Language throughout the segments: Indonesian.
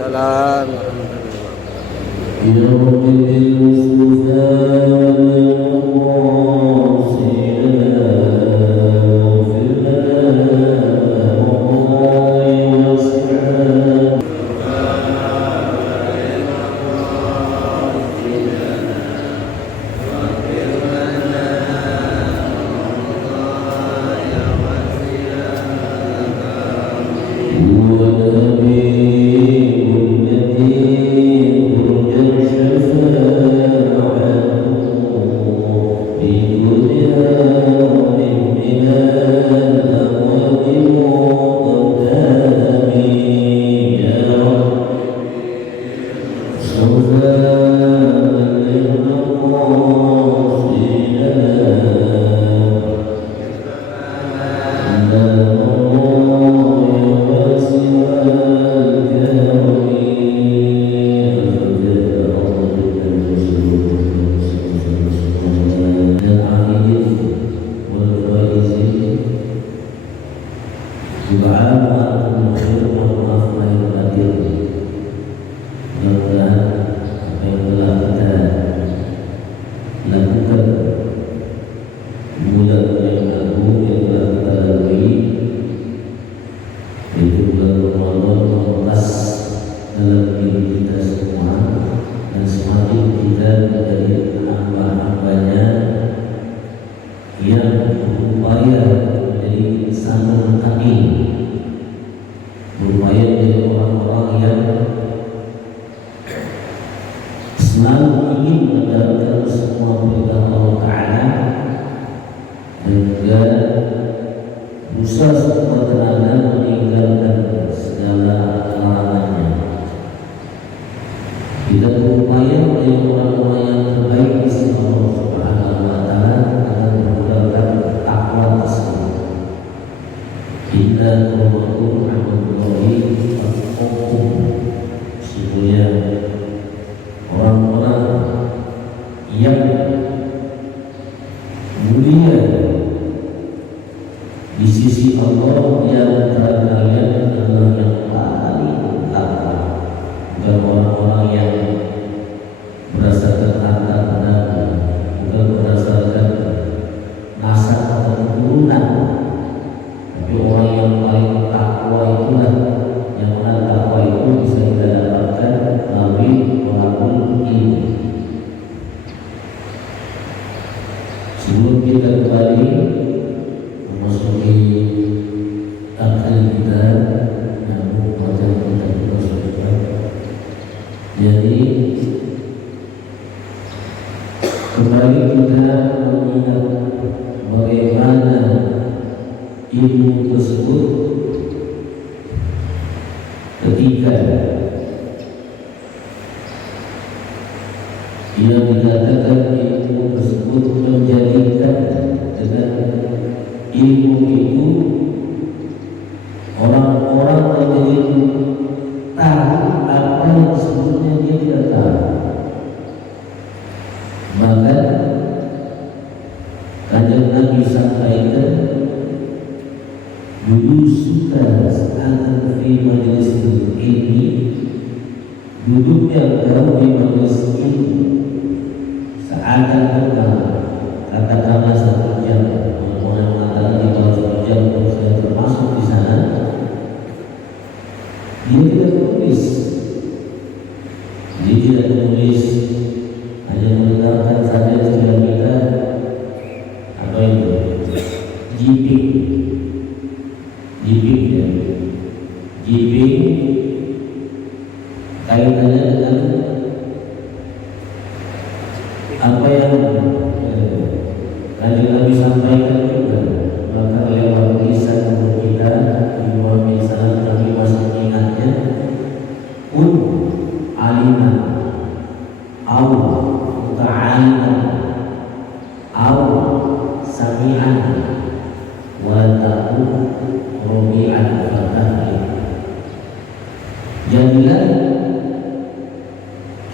Waalaikumsalam warahmatullahi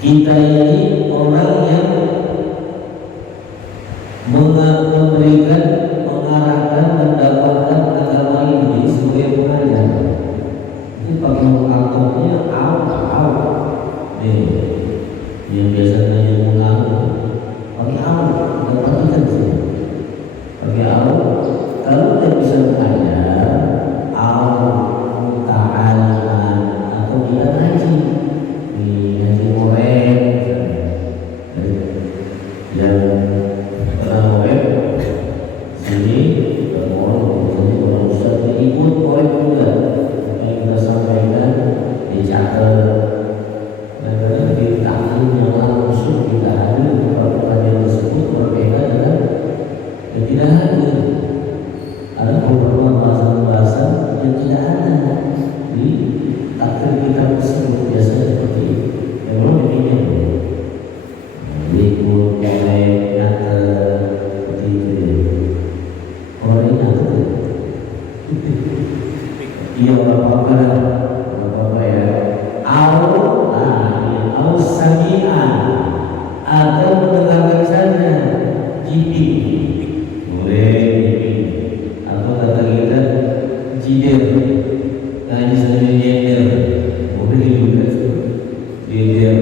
kita ini orang yang memberikan, mengarahkan, mendapatkan agama ini sebagai pengajar. Ini pakai atomnya ngaji Moren yang pernah Moren sini bermohon untuk Ustaz ikut Moren juga apa yang kita sampaikan dicatat dan ditangan yang langsung kita hadir beberapa kajian tersebut berbeda dengan yang tidak hadir. Ada beberapa bahasan-bahasan yang tidak ada di takdir kita tersebut biasanya seperti itu. Yang belum dipikir ikut kayak nyata seperti itu. Orang ini nyata iya orang apa ya au sami'an atau mendengarkan saja jipi boleh jipi atau kata kita jider ngaji sendiri jider boleh juga jider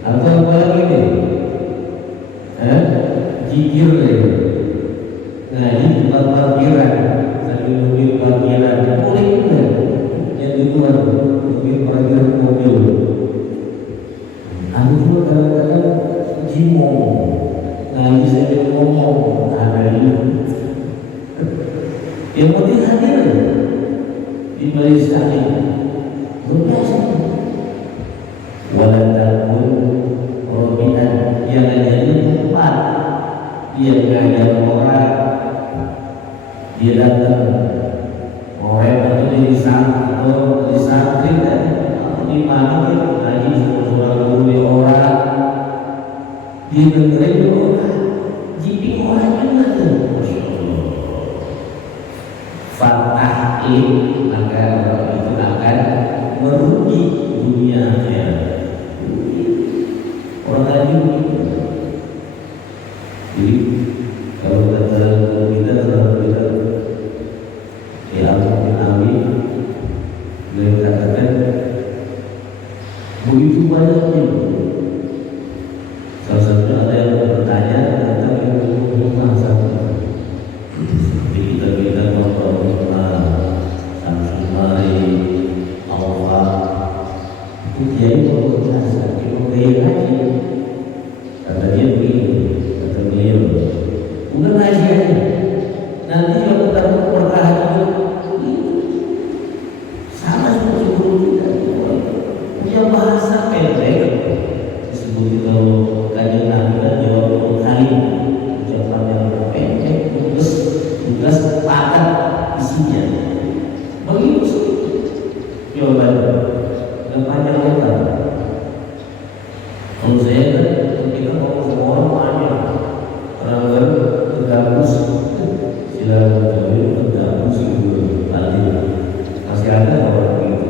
atau apa lagi nih jikir ngaji tempat parkiran sambil nungguin parkiran boleh juga yang di luar nungguin parkiran mobil. Aku juga kadang-kadang jimong ngaji sambil ngomong ada ini yang penting hadir di majelis taklim berbiasa walaupun robinan yang jadi tempat dia ngajar orang dia datang orang itu di sana atau di santri atau di mana dia ngaji seorang guru di orang dia dengerin orang jipi orang juga tuh fatah maka orang itu akan merugi dunianya orang tadi jadi kalau kata kita ya Al-Nabi beliau katakan begitu banyaknya salah satunya ada yang bertanya tentang ilmu bahasa seperti kita ngobrol Samsumari Alfa itu dia itu berjasa itu gaya haji kata dia begini kata beliau bukan haji aja nanti kalau ketemu pertahanan sama seperti guru kita punya bahasa pendek disebut kalau kajian Nabi dan jawab kali ucapan yang pendek terus jelas padat isinya begitu jawabannya nggak panjang lebar. Kalau saya kan kita mau semua orang panjang orang tergabus silakan jawab tergabus itu nanti masih ada orang begitu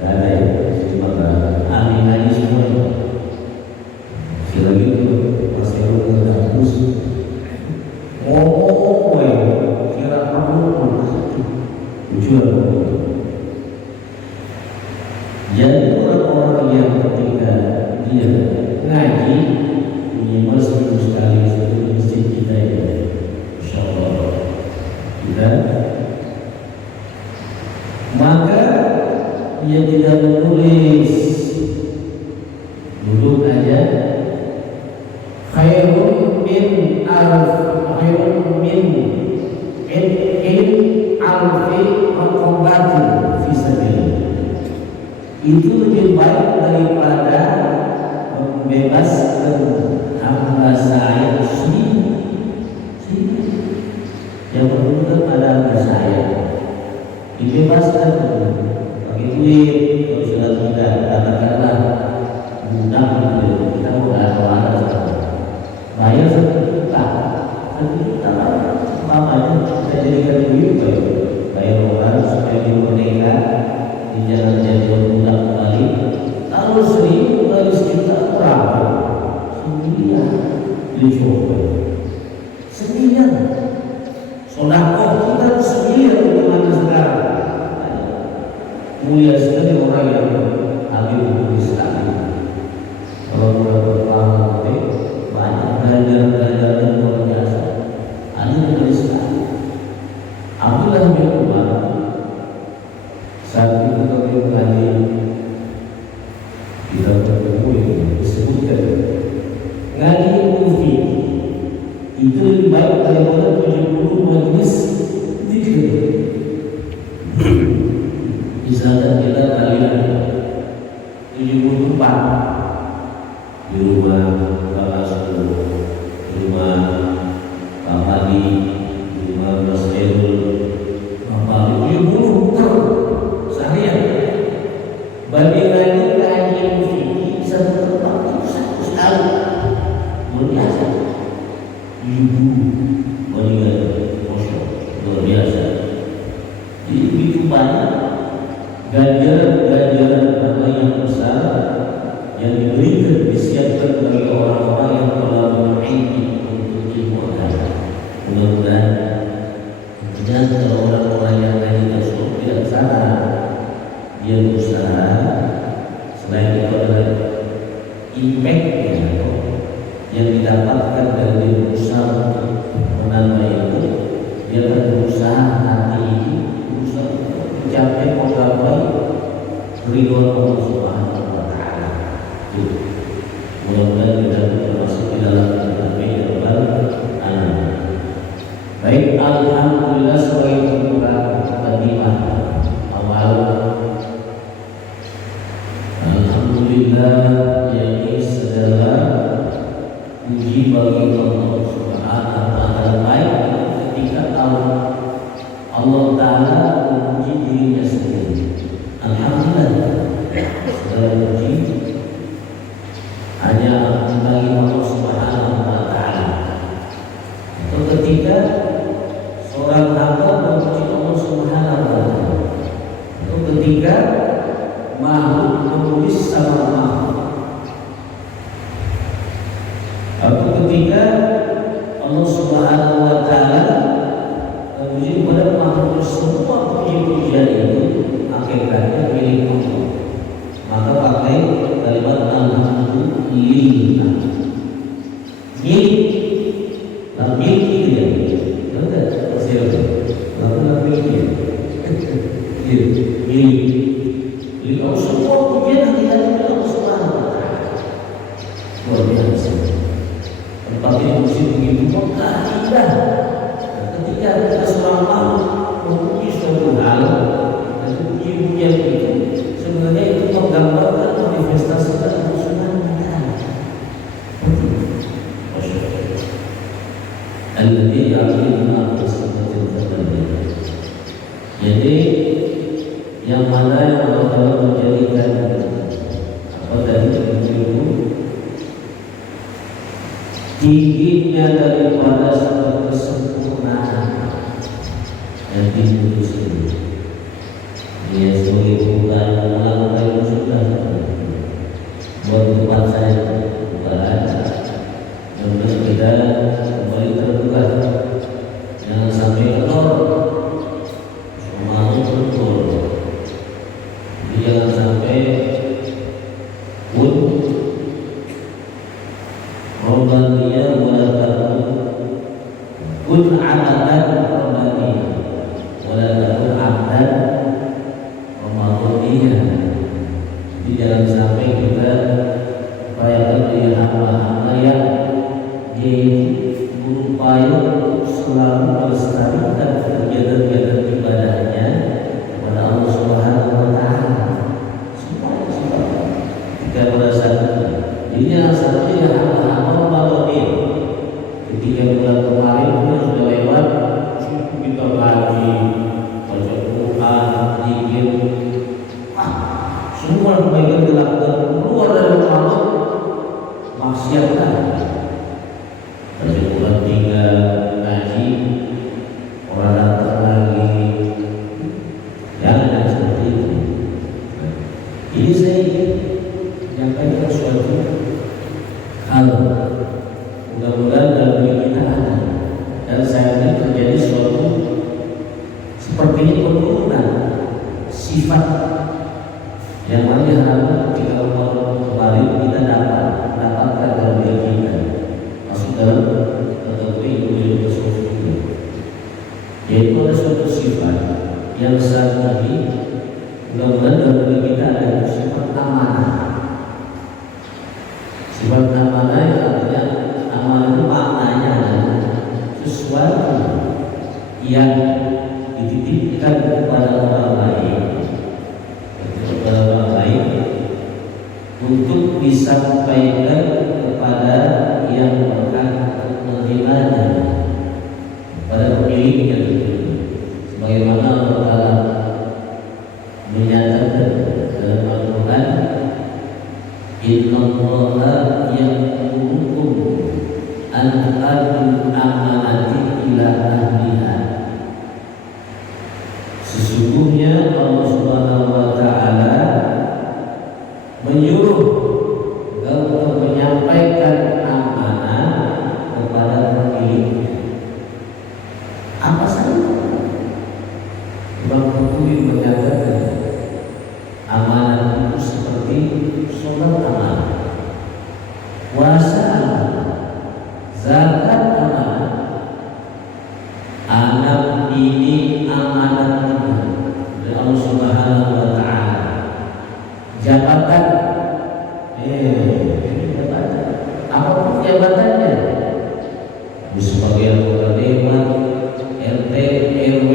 nggak ada ya cuma ahli ngaji semuanya silakan itu masih ada tergabus ngomong kira apa tujuan jadi orang-orang yang ketika dia ngaji minimal seminggu sekali di masjid kita ya insyaallah kita maka dia tidak menulis duduk aja khairun min alfi raqabatin fi sabilillah itu lebih baik daripada membebaskan hamba saya yang berhubungan pada hamba saya dibebaskan bagi duit kalau sudah tidak katakanlah budak kita udah ada bayar 1 juta mamanya kita jadikan duit bayar orang supaya dia merdeka di jalan jadi budak kembali lalu 1.000 kali sejuta berapa? 9 dicoba 9 sodakoh kita 9 bagaimana sekarang mulia sekali orang yang habis menulis tadi kalau berpengalaman banyak belajar dan luar biasa ada yang menulis tadi Abdullah bin Umar saat itu kami mengaji ibu meninggal, masya luar biasa. Jadi begitu banyak ganjaran-ganjaran pahala yang besar yang diberikan, disiapkan bagi orang-orang yang telah berilmu untuk ilmu agama. Mudah-mudahan kalau orang-orang yang ngaji tersebut tidak salah, dia berusaha selain itu adalah impact yang didapatkan dari berusaha untuk menambah itu, dia akan berusaha hati ini berusaha mencapai menggapai ridho Allah Subhanahu wa Ta'ala. Mudah-mudahan kita termasuk di dalam amin ya rabbal alamin. Baik, alhamdulillah sebagai pembuka mukadimah awal. Alhamdulillah yakni segala puji bagi Allah Subhanahu wa Ta'ala, baik ketika Allah Ta'ala memuji dirinya sendiri. Alhamdulillah segala puji hanya bagi Allah Subhanahu wa Ta'ala. Itu ketika seorang hamba memuji Allah Subhanahu wa Ta'ala, itu ketika makhluk memuji sama makhluk, atau ketika Allah Subhanahu wa Ta'ala memuji kepada makhluk, semua puji-pujian itu hakikatnya milik Allah. Maka pakai kalimat alhamdulillah. Milik itu ya. Enggak, siapa? Lalu milik. Milik. Jadi kalau semua pujian hakikatnya milik Allah Subhanahu wa Ta'ala. Luar biasa. Tempat yang musik begitu maka indah. Ketika kita seorang makhluk memuji suatu hal, dan puji-pujian itu sebenarnya itu menggambarkan manifestasikan Allah Subhanahu wa Ta'ala. Alladzi ya'lamu as-sifatil fadliyah. Jadi yang mana yang Allah Ta'ala menjadikan apa tadi itu tingginya daripada sebuah kesempurnaan yang diputuskan. Dia sebagai bukan melakukan sudah buat tempat saya bukan. Kemudian kita kembali terbuka, jangan sampai kendor, semua betul. Jangan sampai pun Rabbaniya wala takun kun abadan Rabbaniya wala takun abdan Ramadaniya. Jadi jangan sampai kita upayakan menjadi hamba-hamba yang berupaya untuk selalu melestarikan kegiatan-kegiatan ibadahnya kepada Allah Subhanahu wa Ta'ala. Supaya ketika pada saat ini satunya hamba-hamba Ramadaniya. Ketika bulan kemarin kita sudah lewat, kita lagi baca Quran, zikir, semua kebaikan dilakukan. Keluar dari Ramadan maksiatkan. Baca Quran tinggal ngaji, orang datang lagi, jangan seperti itu. Ini saya menyampaikan suatu hal, mudah-mudahan dalam diri kita ada, dan saya ini terjadi suatu seperti penurunan sifat yang mana diharapkan ketika Ramadan kemarin kita dapatkan dalam diri kita, masuk dalam kategori ilmu tasawuf itu, yaitu ada suatu sifat yang saat ini mudah-mudahan dalam diri kita ada sifat amanah. Sifat amanah yang artinya amanah itu maknanya adalah sesuatu yang dititipkan kepada orang lain, untuk disampaikan kepada yang berhak menerimanya, pada pemiliknya. Sebagaimana Allah Ta'ala menyatakan dalam Al-Quran, Innallaha ya'murukum an tu'addul jabatan. Apapun jabatannya, sebagai anggota dewan, RT, RW,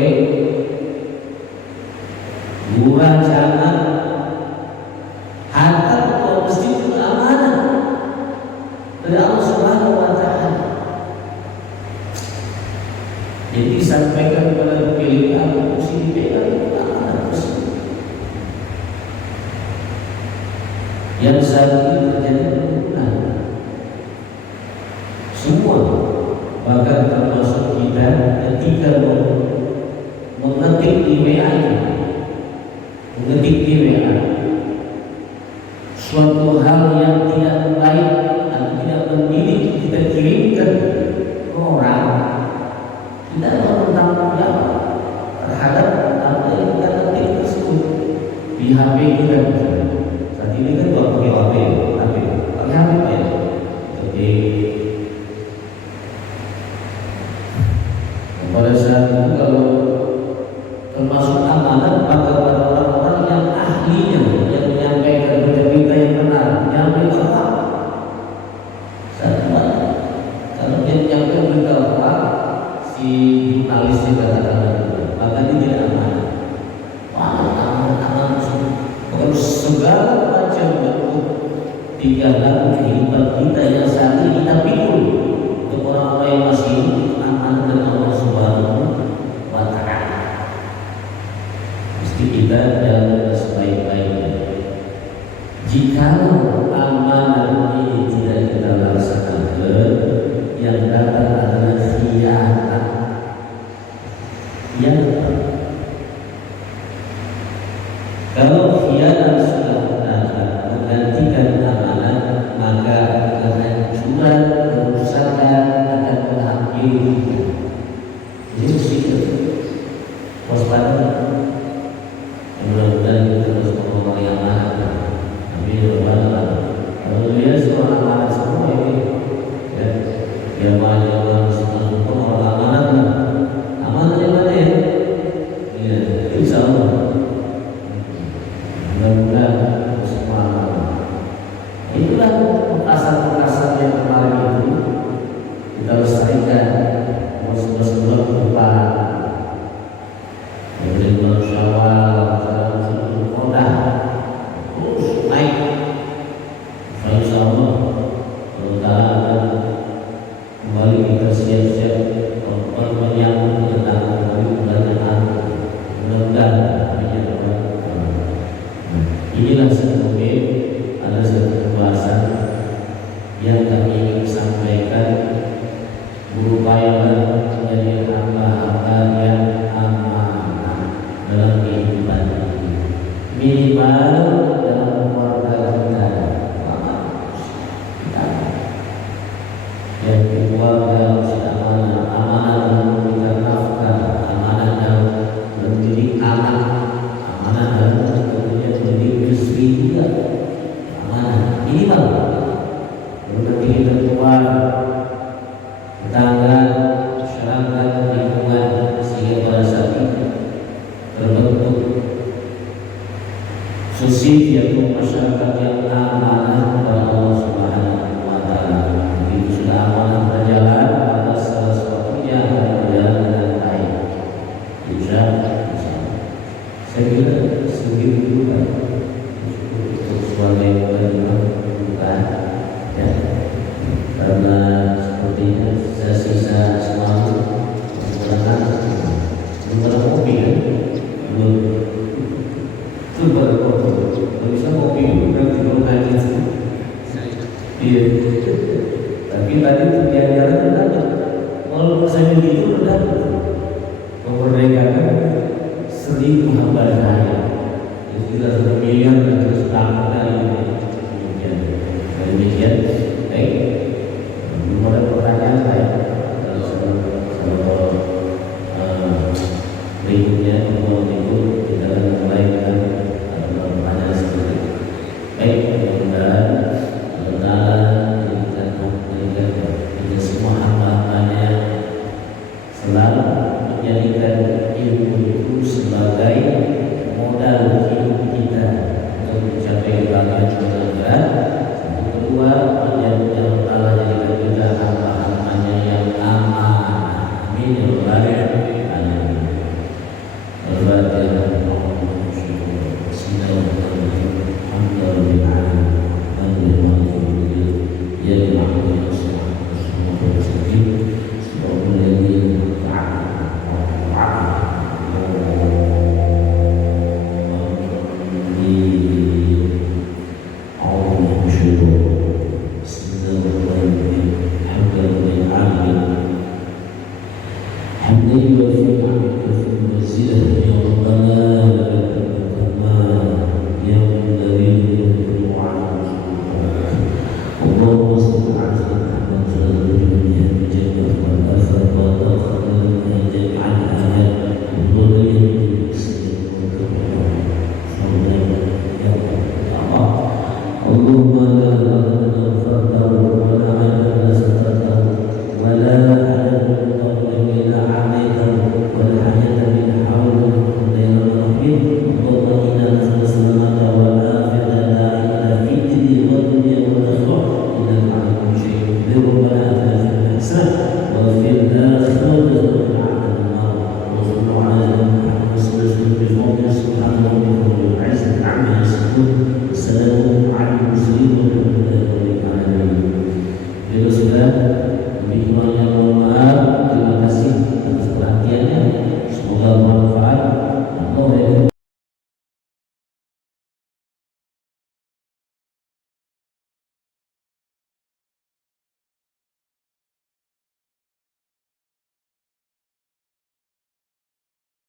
lurah, camat, harta ketua masjid itu amanah dari Allah Subhanahu wa Ta'ala. Jadi sampaikan kepada pemilik aku mesti dipegang itu amanah tersebut. Yang saat ini terjadi penurunan semua, bahkan termasuk kita ketika mengetik di WA, suatu hal yang tidak baik atau tidak mendidik kita kirimkan ke orang, kita harus bertanggung jawab terhadap apa yang kita ketik tersebut di HP kita. Saat ini kan gak pakai HP, pakai HP ya. Ketik. Pada saat itu kalau termasuk amanat pada orang-orang yang ahlinya yang menyampaikan berita yang benar, yang berita. Kalau dia menyampaikan berita apa, si jurnalisnya katakan maka dia tidak amanah. Amanah bukan segala macam bentuk tinggalan kehidupan kita yang saat ini kita pikul untuk orang-orang yang masih hidup amanah dan Allah Subhanahu wa Ta'ala. Mesti kita jalan sebaik-baiknya. Jika amanah ini tidak kita laksanakan, yang datang adalah khianat. Yang kalau khianat sudah datang menggantikan amanah, maka kehancuran, kerusakan akan menghampiri kita. Jadi mesti waspada. Mudah-mudahan kita terus mengomong yang mana. Tapi kalau dia seorang amanah semua ini, ya, dia banyak semua orang amanah. Amanah yang mana ya? Ya, insya Allah. Mudah-mudahan semua amanah. Itulah petasan-petasan yang kemarin itu kita lestarikan sebulan ke depan. Dari bulan Syawal, Qadar, terus naik. Insya Allah, kita akan kembali kita siap-siap menyambut kedatangan dari bulan yang akan. Mudah-mudahan inilah sebagai ada satu pembahasan yang kami ingin sampaikan. Berupaya menjadi hamba-hamba yang amanah dalam kehidupan ini, minimal dalam keluarga kita. Yang kedua, dalam amanah, amanah dalam memberikan nafkah, amanah dalam mendidik anak, amanah dalam tentunya mendidik istri juga, amanah minimal. Lalu nanti kita keluar tetangga, masyarakat, lingkungan, sehingga pada saat itu terbentuk sosial yaitu masyarakat yang amanah kepada Allah Subhanahu wa Ta'ala. Itu sudah amanah berjalan, maka salah satunya akan berjalan dengan baik. Insya Allah. Saya kira segitu dulu kan untuk sebagai bukan ya, karena sepertinya saya sisa semalam menggunakan kopi kan, belum itu baru kopi, belum bisa kopi udah belum ngaji. Iya, tapi tadi itu diajaran dapat, walaupun saya begitu dapat memerdekakan 1000 hamba sahaya. Jadi kita sudah miliar dan terus tahun dari demikian. Baik, belum ada pertanyaan saya. Kalau berikutnya itu kita akan mulai dengan pertanyaan seperti itu. Baik, mudah-mudahan kita semua hamba-hambanya selalu menjadikan ilmu itu sebagai modal hidup kita untuk mencapai kebahagiaan. kedua, yang telah jadikan kita hamba-hambanya yang amanah. Amin ya rabbal alamin. Al-Fatihah. Allahumma